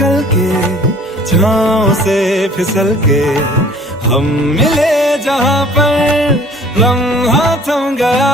निकल के छाँव से फिसल के हम मिले जहाँ पर लम्हा थम गया।